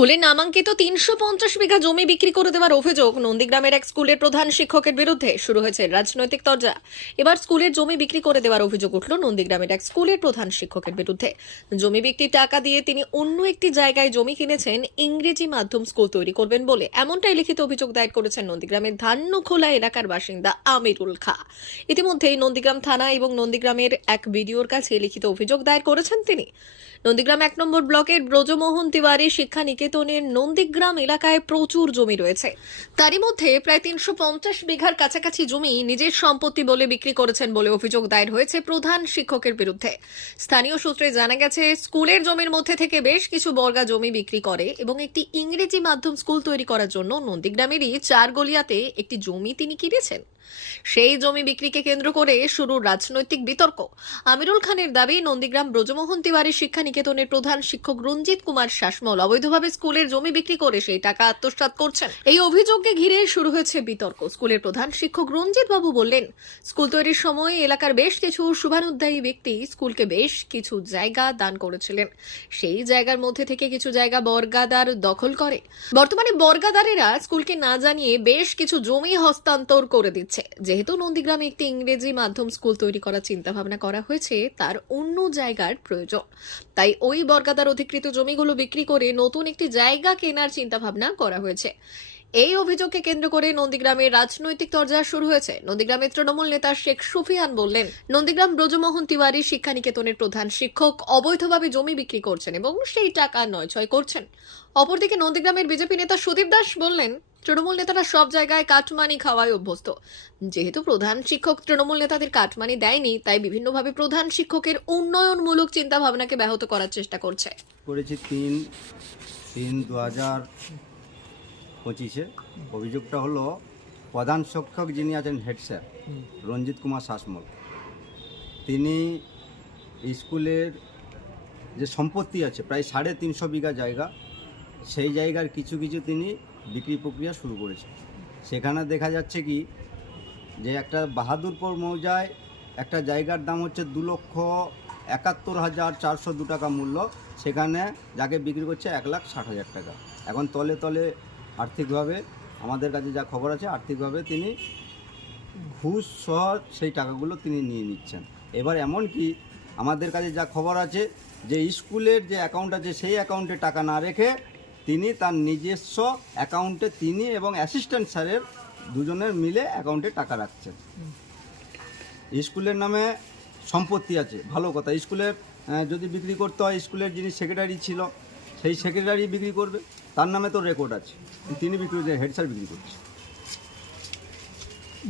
স্কুলে নামাঙ্কিত তিনশো পঞ্চাশ বিঘা জমি বিক্রি করে দেওয়ার অভিযোগ নন্দীগ্রামের এক স্কুলের প্রধান শিক্ষকের বিরুদ্ধে শুরু হয়েছে রাজনৈতিক তরজা। এবার স্কুলের জমি বিক্রি করে দেওয়ার অভিযোগ উঠল নন্দীগ্রামের এক স্কুলের প্রধান শিক্ষকের বিরুদ্ধে। জমি বিক্রির টাকা দিয়ে তিনি অন্য একটি জায়গায় জমি কিনেছেন, ইংরেজি মাধ্যম স্কুল তৈরি করবেন বলে এমনটাই লিখিত অভিযোগ দায়ের করেছেন নন্দীগ্রামের ধান্যখোলা এলাকার বাসিন্দা আমিরুল খা। ইতিমধ্যেই নন্দীগ্রাম থানা এবং নন্দীগ্রামের এক বিডিওর কাছে লিখিত অভিযোগ দায়ের করেছেন তিনি। নন্দীগ্রাম এক নম্বর ব্লকের ব্রজমোহন তিওয়ারি শিক্ষা নিকেতনের নন্দীগ্রাম এলাকায় প্রচুর জমি রয়েছে। তারই মধ্যে প্রায় তিনশো পঞ্চাশ বিঘার কাছাকাছি জমি নিজের সম্পত্তি বলে বিক্রি করেছেন বলে অভিযোগ দায়ের হয়েছে প্রধান শিক্ষকের বিরুদ্ধে। স্থানীয় সূত্রে জানা গেছে, স্কুলের জমির মধ্যে থেকে বেশ কিছু বর্গা জমি বিক্রি করে এবং একটি ইংরেজি মাধ্যম স্কুল তৈরি করার জন্য নন্দীগ্রামেরই চারগলিয়াতে একটি জমি তিনি কিনেছেন। সেই জমি বিক্রিকে কেন্দ্র করে শুরু রাজনৈতিক বিতর্ক। আমিরুল খানের দাবি, নন্দীগ্রাম ব্রজমোহন তিওয়ারি শিক্ষা নিকেতনের প্রধান শিক্ষক রঞ্জিত কুমার শাসমল অবৈধভাবে স্কুলের জমি বিক্রি করে সেই টাকা আত্মসাৎ করছেন। এই অভিযোগকে ঘিরে শুরু হয়েছে বিতর্ক। স্কুলের প্রধান শিক্ষক রঞ্জিত বাবু বললেন, স্কুল তৈরির সময় এলাকার বেশ কিছু শুভানুদ্দায়ী ব্যক্তি স্কুলকে বেশ কিছু জায়গা দান করেছিলেন। সেই জায়গার মধ্যে থেকে কিছু জায়গা বর্গাদার দখল করে। বর্তমানে বর্গাদারেরা স্কুলকে না জানিয়ে বেশ কিছু জমি হস্তান্তর করে দিচ্ছে। যেহেতু নন্দীগ্রামে একটি ইংরেজি মাধ্যম স্কুল তৈরি করার চিন্তা ভাবনা করা হয়েছে, তার অন্য জায়গার প্রয়োজন। তাই ওই বর্গাদার অধিকৃত জমিগুলো বিক্রি করে নতুন একটি জায়গা কেনার চিন্তা ভাবনা করা হয়েছে। এই অভিযোগকে কেন্দ্র করে নন্দীগ্রামের রাজনৈতিক তরজা শুরু হয়েছে। নন্দীগ্রামের তৃণমূল নেতা শেখ সুফিয়ান বললেন, নন্দীগ্রাম ব্রজমোহন তিওয়ারি শিক্ষা নিকেতনের প্রধান শিক্ষক অবৈধভাবে জমি বিক্রি করছেন এবং সেই টাকা নয়ছয় করছেন। অপরদিকে নন্দীগ্রামের বিজেপি নেতা সুদীপ দাস বললেন তৃণমূল নেতারা সব জায়গায় কাটমানি খাওয়ায় অভ্যস্ত। যেহেতু প্রধান শিক্ষক তৃণমূল নেতাদের কাটমানি দেয়নি, তাই বিভিন্নভাবে প্রধান শিক্ষকের উন্নয়নমূলক চিন্তা ভাবনাকে ব্যাহত করার চেষ্টা করছে। করেছি তিন তিন দু হাজার পঁচিশে। অভিযোগটা হলো, প্রধান শিক্ষক যিনি আছেন হেড স্যার, রঞ্জিত কুমার শাসমল। তিনি স্কুলের যে সম্পত্তি আছে, প্রায় সাড়ে তিনশো বিঘা জায়গা সেই জায়গার কিছু কিছু তিনি বিক্রি প্রক্রিয়া শুরু করেছেন। সেখানে দেখা যাচ্ছে কি, যে একটা বাহাদুরপুর মৌজায় একটা জায়গার দাম হচ্ছে দু লক্ষ একাত্তর হাজার চারশো দু টাকা মূল্য। সেখানে যাকে বিক্রি করছে এক লাখ ষাট হাজার টাকা। এখন তলে তলে আর্থিকভাবে আমাদের কাছে যা খবর আছে, আর্থিকভাবে তিনি ঘুষ সহ সেই টাকাগুলো তিনি নিয়ে নিচ্ছেন। এবার এমন কি, আমাদের কাছে যা খবর আছে, যে স্কুলের যে অ্যাকাউন্ট আছে, সেই অ্যাকাউন্টে টাকা না রেখে তিনি তার নিজস্ব অ্যাকাউন্টে তিনি এবং অ্যাসিস্ট্যান্ট স্যারের দুজনের মিলে অ্যাকাউন্টে টাকা রাখছেন। স্কুলের নামে সম্পত্তি আছে ভালো কথা। স্কুলের যদি বিক্রি করতে হয় স্কুলের যিনি সেক্রেটারি ছিল সেই সেক্রেটারি বিক্রি করবে। তার নামে তো রেকর্ড আছে। তিনি বিক্রি করছে হেড স্যার বিক্রি করছে।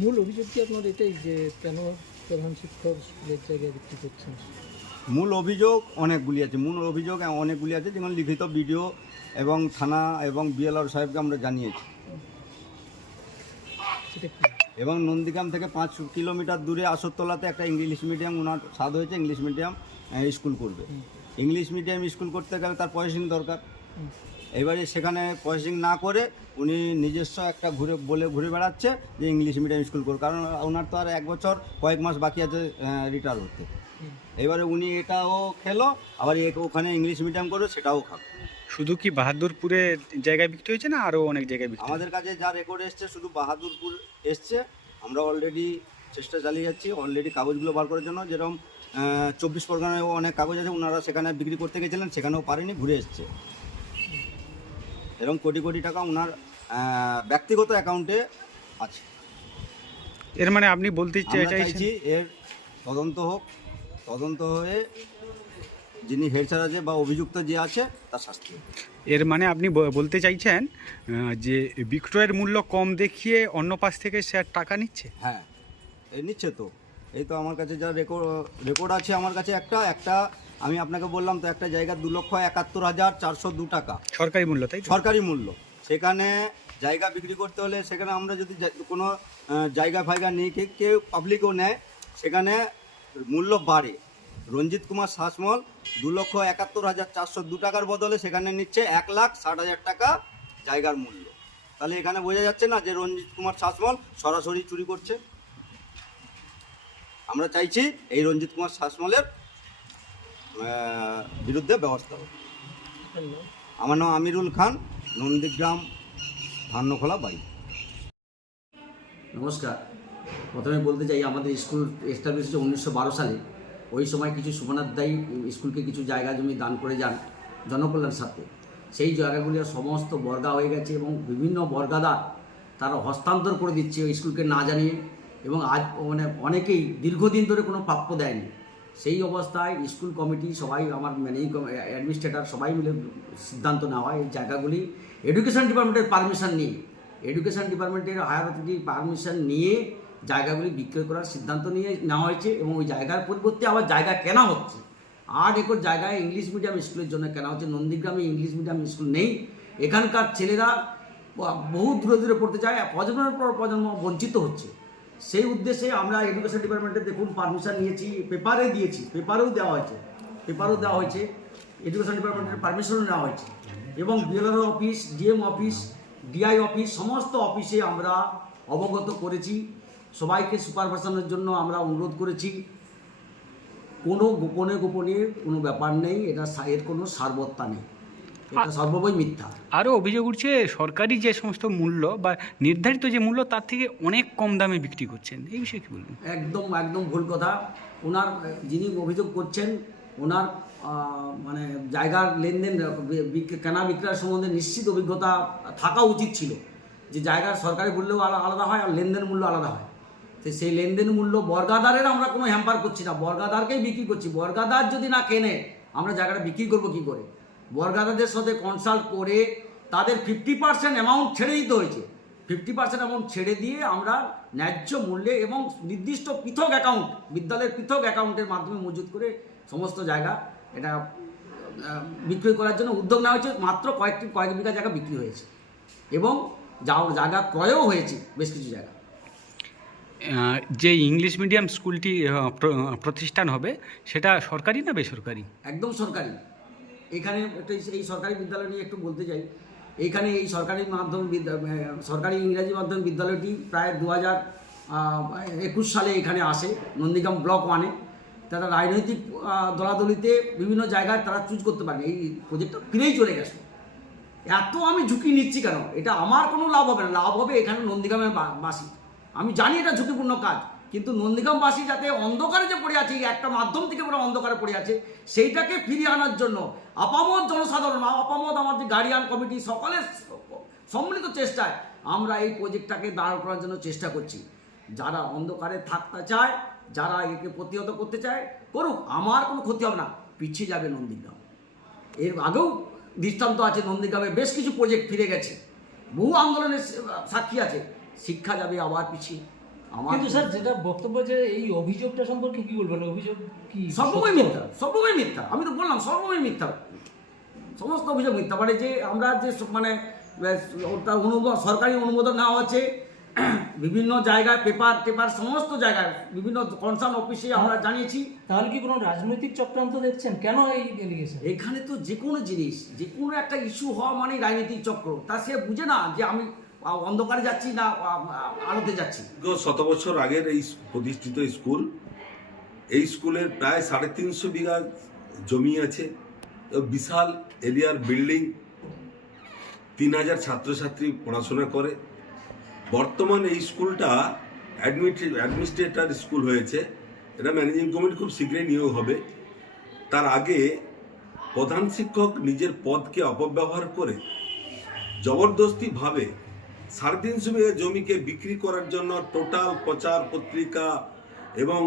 মূল অভিযোগ কি আপনার এটাই যে কেন প্রধান শিক্ষক স্কুলের জায়গায় বিক্রি করছেন? মূল অভিযোগ অনেকগুলি আছে। মূল অভিযোগ অনেকগুলি আছে। যেমন লিখিত ভিডিও এবং থানা এবং বিএলআর সাহেবকে আমরা জানিয়েছি। এবং নন্দীগ্রাম থেকে পাঁচ কিলোমিটার দূরে আসরতলাতে একটা ইংলিশ মিডিয়াম ওনার স্বাদ হয়েছে, ইংলিশ মিডিয়াম স্কুল করবে। ইংলিশ মিডিয়াম স্কুল করতে গেলে তার পয়সিং দরকার। এবারে সেখানে পয়সিং না করে উনি নিজস্ব একটা ঘুরে বলে ঘুরে বেড়াচ্ছে যে ইংলিশ মিডিয়াম স্কুল করবে কারণ ওনার তো আর এক বছর, কয়েক মাস বাকি আছে রিটায়ার হতে। এবারে উনি এটাও খেলো, আবার ওখানে ইংলিশ মিডিয়াম করবে সেটাও খাবে। শুধু কি বাহাদুরপুরে জায়গায় বিক্রি হয়েছে না আরও অনেক জায়গায় বিক্রি আমাদের কাছে যা রেকর্ড এসছে শুধু বাহাদুরপুর এসছে। আমরা অলরেডি চেষ্টা চালিয়ে যাচ্ছি অলরেডি কাগজগুলো বার করার জন্য। যেরকম চব্বিশ পরগনায়ও অনেক কাগজ আছে ওনারা সেখানে বিক্রি করতে গেছিলেন সেখানেও পারেনি ঘুরে এসছে। এরকম কোটি কোটি টাকা ওনার ব্যক্তিগত অ্যাকাউন্টে আছে। এর মানে আপনি বলতে চাইছি এর তদন্ত হোক তদন্ত হয়ে যিনি হেড স্যার আছে বা অভিযুক্ত যে আছে তার শাস্তি এর মানে আপনি বলতে চাইছেন যে বিক্রয়ের মূল্য কম দেখিয়ে অন্য পাশ থেকে স্যার টাকা নিচ্ছে? হ্যাঁ এই নিচ্ছে তো। এই তো আমার কাছে যা রেকর্ড রেকর্ড আছে আমার কাছে একটা একটা আমি আপনাকে বললাম তো একটা জায়গা দু লক্ষ একাত্তর হাজার চারশো দু টাকা। সরকারি মূল্য তাই সরকারি মূল্য। সেখানে জায়গা বিক্রি করতে হলে সেখানে আমরা যদি কোনো জায়গা ফায়গা নিয়ে কে- কেউ পাবলিকও নেয় সেখানে মূল্য বাড়ে। রঞ্জিত কুমার শাসমল দু লক্ষ একাত্তর হাজার চারশো দু টাকার বদলে সেখানে নিচ্ছে এক লাখ ষাট হাজার টাকা জায়গার মূল্য। তাহলে এখানে বোঝা যাচ্ছে না যে রঞ্জিত কুমার শাসমল সরাসরি চুরি করছে। আমরা চাইছি এই রঞ্জিত কুমার শাসমলের বিরুদ্ধে ব্যবস্থা হোক। আমার নাম আমিরুল খান, নন্দীগ্রাম, ধান্যখোলা বাড়ি নমস্কার। প্রথমে বলতে চাই, আমাদের স্কুল এস্টাবলিশ হচ্ছে উনিশশো সালে। ওই সময় কিছু দায়ী স্কুলকে কিছু জায়গা জমি দান করে যান জনকল্যাণ স্বার্থে। সেই জায়গাগুলি সমস্ত বর্গা হয়ে গেছে এবং বিভিন্ন বর্গাদার তারা হস্তান্তর করে দিচ্ছে ওই স্কুলকে না জানিয়ে এবং আজ মানে অনেকেই দীর্ঘদিন ধরে কোনো প্রাপ্য দেয়নি। সেই অবস্থায় স্কুল কমিটি সবাই আমার ম্যানেজিং অ্যাডমিনিস্ট্রেটর সবাই মিলে সিদ্ধান্ত নেওয়া হয় এই জায়গাগুলি। এডুকেশন ডিপার্টমেন্টের পারমিশন নিয়ে। এডুকেশন ডিপার্টমেন্টের হায়ার অথরিটি পারমিশন নিয়ে জায়গাগুলি বিক্রয় করার সিদ্ধান্ত নিয়ে নেওয়া হয়েছে এবং ওই জায়গার পরিবর্তে আবার জায়গা কেনা হচ্ছে। আট একর জায়গায় ইংলিশ মিডিয়াম স্কুলের জন্য কেনা হচ্ছে। নন্দীগ্রামে ইংলিশ মিডিয়াম স্কুল নেই। এখানকার ছেলেরা বহু দূরে দূরে পড়তে চায় প্রজন্মের পর প্রজন্ম বঞ্চিত হচ্ছে। সেই উদ্দেশ্যে আমরা এডুকেশন ডিপার্টমেন্টে দেখুন পারমিশন নিয়েছি পেপারে দিয়েছি। পেপারেও দেওয়া হয়েছে। পেপারও দেওয়া হয়েছে। এডুকেশন ডিপার্টমেন্টের পারমিশনও নেওয়া হয়েছে। এবং BLR office DM office DI office সমস্ত অফিসে আমরা অবগত করেছি। সবাইকে সুপারভাইশনের জন্য আমরা অনুরোধ করেছি। কোনো গোপনে গোপনে কোনো ব্যাপার নেই এটা এর কোনো সারবত্তা নেই। এটা সর্ববই মিথ্যা। আরও অভিযোগ উঠছে সরকারি যে সমস্ত মূল্য বা নির্ধারিত যে মূল্য তার থেকে অনেক কম দামে বিক্রি করছেন। এই বিষয়ে কি বলবেন? একদম একদম ভুল কথা। ওনার যিনি অভিযোগ করছেন ওনার মানে জায়গার লেনদেন কেনা বিক্রয়ের সম্বন্ধে নিশ্চিত অভিজ্ঞতা থাকা উচিত ছিল। যে জায়গার সরকারি মূল্যও আলা- আলাদা হয় আর লেনদেন মূল্য আলাদা হয়। সেই লেনদেন মূল্য বর্গাদারের আমরা কোনো হ্যাম্পার করছি না। বর্গাদারকেই বিক্রি করছি। বর্গাদার যদি না কেনে আমরা জায়গাটা বিক্রি করব কী করে? বর্গাদারদের সাথে কনসাল্ট করে তাদের ফিফটি পার্সেন্ট অ্যামাউন্ট ছেড়ে দিতে হয়েছে। ফিফটি পার্সেন্ট অ্যামাউন্ট ছেড়ে দিয়ে আমরা ন্যায্য মূল্যে এবং নির্দিষ্ট পৃথক অ্যাকাউন্ট বিদ্যালয়ের পৃথক অ্যাকাউন্টের মাধ্যমে মজুত করে সমস্ত জায়গা এটা আহ, বিক্রয় করার জন্য উদ্যোগ নেওয়া হয়েছে। মাত্র কয়েকটি কয়েক বিঘা জায়গা বিক্রি হয়েছে। এবং যা- জায়গা ক্রয়ও হয়েছে বেশ কিছু জায়গা। যে ইংলিশ মিডিয়াম স্কুলটি প্রতিষ্ঠান হবে, সেটা সরকারি না বেসরকারি? একদম সরকারি। এখানে এই- সরকারি বিদ্যালয় নিয়ে একটু বলতে চাই। এইখানে এই সরকারি মাধ্যম সরকারি ইংরাজি মাধ্যম বিদ্যালয়টি প্রায় দু হাজার একুশ সালে এখানে আসে, নন্দীগ্রাম ব্লক ওয়ানে তারা রাজনৈতিক দলাদলিতে বিভিন্ন জায়গায় তারা চুজ করতে পারে এই প্রজেক্টটা ফিরেই চলে গেছে। এত আমি ঝুঁকি নিচ্ছি কেন? এটা আমার কোনো লাভ হবে না। লাভ হবে এখানে নন্দীগ্রামের বাসী। আমি জানি এটা ঝুঁকিপূর্ণ কাজ, কিন্তু নন্দীগ্রামবাসী যাতে অন্ধকারে যে পড়ে আছে একটা মাধ্যম থেকে পুরো অন্ধকারে পড়ে আছে, সেইটাকে ফিরিয়ে আনার জন্য আপামত জনসাধারণ আপামত আমাদের গার্ডিয়ান কমিটি সকলের সম্মিলিত চেষ্টায় আমরা এই প্রজেক্টটাকে দাঁড় করার জন্য চেষ্টা করছি। যারা অন্ধকারে থাকতে চায়, যারা একে প্রতিহত করতে চায়, করুক, আমার কোনো ক্ষতি হবে না, পিছিয়ে যাবে নন্দীগ্রাম। এর আগেও দৃষ্টান্ত আছে, নন্দীগ্রামে বেশ কিছু প্রজেক্ট ফিরে গেছে। বহু আন্দোলনের সাক্ষী আছে। শিক্ষা যাবে আবার পিছিয়ে আমার কিন্তু স্যার যেটা বক্তব্য যে এই অভিযোগটা সম্পর্কে কি বলবেন? অভিযোগ কি সর্বময়? মিথ্যা সর্বময় মিথ্যা। আমি তো বললাম সর্বময় মিথ্যা। সমস্ত অভিযোগ মিথ্যা। মানে যে আমরা যে মানে ওটা অনুমোদন সরকারি অনুমোদন নেওয়া হচ্ছে বিভিন্ন জায়গায় পেপার টেপার সমস্ত জায়গায় বিভিন্ন কনসার্ন অফিসে আমরা জানিয়েছি। তাহলে কি কোনো রাজনৈতিক চক্রান্ত দেখছেন? কেন এই এখানে তো যে কোনো জিনিস যে কোনো একটা ইস্যু হওয়া মানে রাজনৈতিক চক্র। তা সে বুঝে না যে আমি অন্ধকারে যাচ্ছি না আলোতে যাচ্ছি। শত বছর আগের এই প্রতিষ্ঠিত স্কুল, এই স্কুলের প্রায় সাড়ে তিনশো বিঘা জমি আছে বিশাল এরিয়ার বিল্ডিং, তিন হাজার ছাত্রছাত্রী পড়াশোনা করে। বর্তমান এই স্কুলটা অ্যাডমিনিস্ট্রেটর স্কুল হয়েছে। এটা ম্যানেজিং কমিটি খুব শীঘ্রই নিয়োগ হবে। তার আগে প্রধান শিক্ষক নিজের পদকে অপব্যবহার করে জবরদস্তিভাবে সাড়ে তিনশো জমিকে বিক্রি করার জন্য টোটাল প্রচার পত্রিকা এবং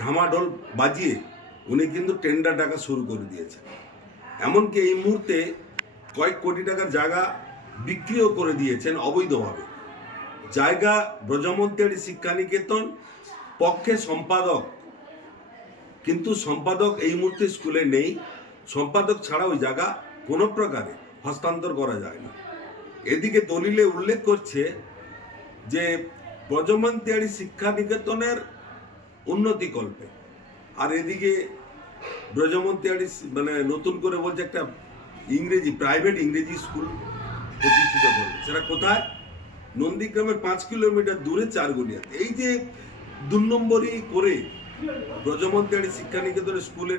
ঢামাঢোল বাজিয়ে উনি কিন্তু টেন্ডার ডাকা শুরু করে দিয়েছেন। এমনকি এই মুহূর্তে কয়েক কোটি টাকার জায়গা বিক্রিও করে দিয়েছেন অবৈধভাবে। জায়গা ব্রজমন্ত্রী শিক্ষানিকেতন, পক্ষে সম্পাদক, কিন্তু সম্পাদক এই মুহূর্তে স্কুলে নেই। সম্পাদক ছাড়া ওই জায়গা কোনো প্রকারে হস্তান্তর করা যায় না। এদিকে দলিলে উল্লেখ করছে যে ব্রজমন্তিয়ারি শিক্ষা নিকেতনের উন্নতিকল্পে আর এদিকে ব্রজমন্তিয়ারি মানে নতুন করে বলছে একটা ইংরেজি প্রাইভেট ইংরেজি স্কুল প্রতিষ্ঠিত করবে। সেটা কোথায়? নন্দীগ্রামের পাঁচ কিলোমিটার দূরে চারগলিয়াতে। এই যে দু নম্বরই করে ব্রজমন্তিয়ারি শিক্ষা নিকেতনের স্কুলের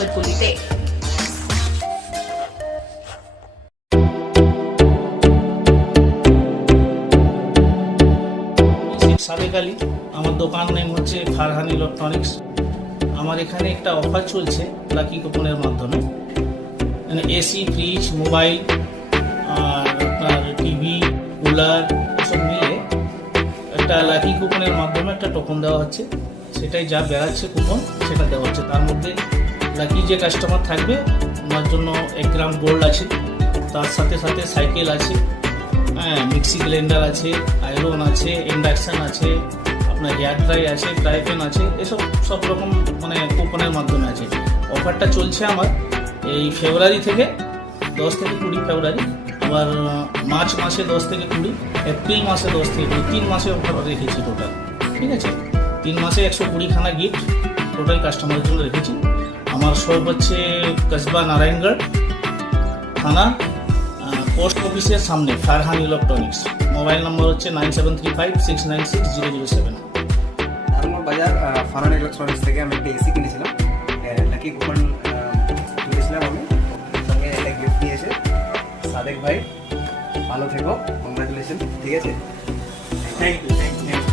নম্বরগুলিতে সাবেক আমার দোকান নেম হচ্ছে ফারহান ইলেকট্রনিক্স আমার এখানে একটা অফার চলছে লাকি কুপনের মাধ্যমে। মানে এসি ফ্রিজ মোবাইল আর আপনার টিভি কুলার এসব মিলে একটা লাকি কুপনের মাধ্যমে একটা টোকন দেওয়া হচ্ছে। সেটাই যা বেড়াচ্ছে কুপন সেটা দেওয়া হচ্ছে। তার মধ্যে লাকি যে কাস্টমার থাকবে, ওনার জন্য এক গ্রাম গোল্ড আছে, তার সাথে সাথে সাইকেল আছে হ্যাঁ মিক্সি ব্লেন্ডার আছে আয়রন আছে ইন্ডাকশন আছে, আপনার হেয়ার ড্রাই আছে ফ্রাই প্যান আছে, এসব সব রকম মানে কুপনের মাধ্যমে আছে। অফারটা চলছে আমার এই ফেব্রুয়ারি থেকে, দশ থেকে কুড়ি ফেব্রুয়ারি আবার মার্চ মাসে দশ থেকে কুড়ি এপ্রিল মাসে দশ থেকে কুড়ি, তিন মাসে অফার রেখেছি টোটাল ঠিক আছে? তিন মাসে একশো কুড়িখানা গিফট টোটাল কাস্টমারের জন্য রেখেছি। আমার শপ হচ্ছে কসবা নারায়ণগড় থানা পোস্ট অফিসের সামনে ফারহান ইলেকট্রনিক্স। মোবাইল নম্বর হচ্ছে nine seven three five six nine six zero zero seven. Narayangarh Bazar Faran electronics থেকে আমি একটা এসি কিনেছিলাম। লাকি কুপন তুলেছিলাম আমি। সঙ্গে একটা গিফট দিয়েছে সাদেক ভাই। ভালো থেকো কংগ্রাচুলেশন ঠিক আছে? Thank you thank you